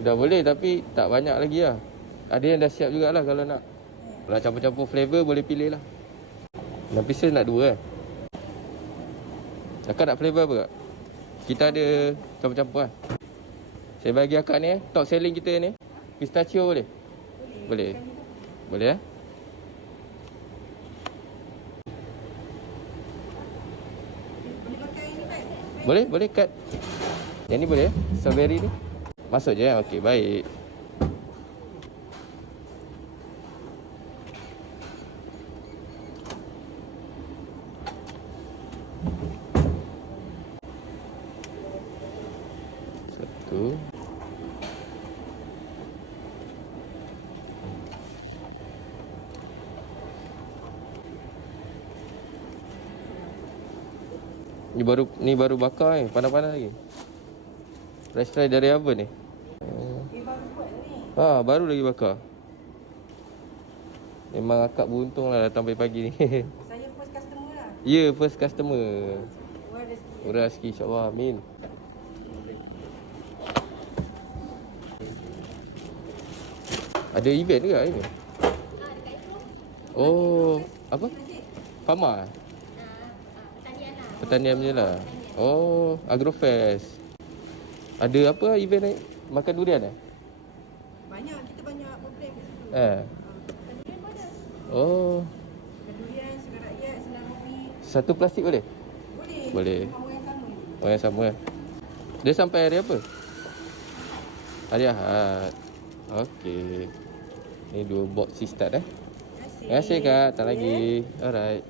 Dah boleh tapi tak banyak lagi lah. Ada yang dah siap jugalah kalau nak. Kalau campur-campur flavor boleh pilih lah. Enam pieces nak dua kan? Akak nak flavor apa kak? Kita ada campur-campur lah. Saya bagi akak ni eh. Top selling kita ni. Pistachio boleh? Boleh. Boleh eh? Boleh kan? Boleh, boleh cut. Yang ni boleh eh? Strawberry ni. Masuk je eh? Okey, baik. Satu. Ni baru ni baru bakar ni, panas-panas lagi. Fresh fry dari oven ni. Oh. Eh baru buat ni. Ha, baru lagi bakar. Memang akak beruntung lah datang pagi-pagi ni. Saya first customer lah. ya, yeah, first customer. Wah rezeki. Murah insyaAllah. Amin. Ada event ke hari ni? Oh, apa? Fama? pertanian lah. Pertanian punya lah. Oh, Agrofest. Ada apa event ni? Makan durian eh? Banyak kita banyak program kat situ. Eh. Ada. Oh, Kedurian, Sukan Rakyat, Senang Kopi. satu plastik boleh? Boleh. Boleh. Orang yang sama. Yang sama kan? Dia sampai hari apa? Hari Ahad. Okey. Ni dua box si start eh. Terima kasih. Terima kasih kak. Tak lagi. Alright.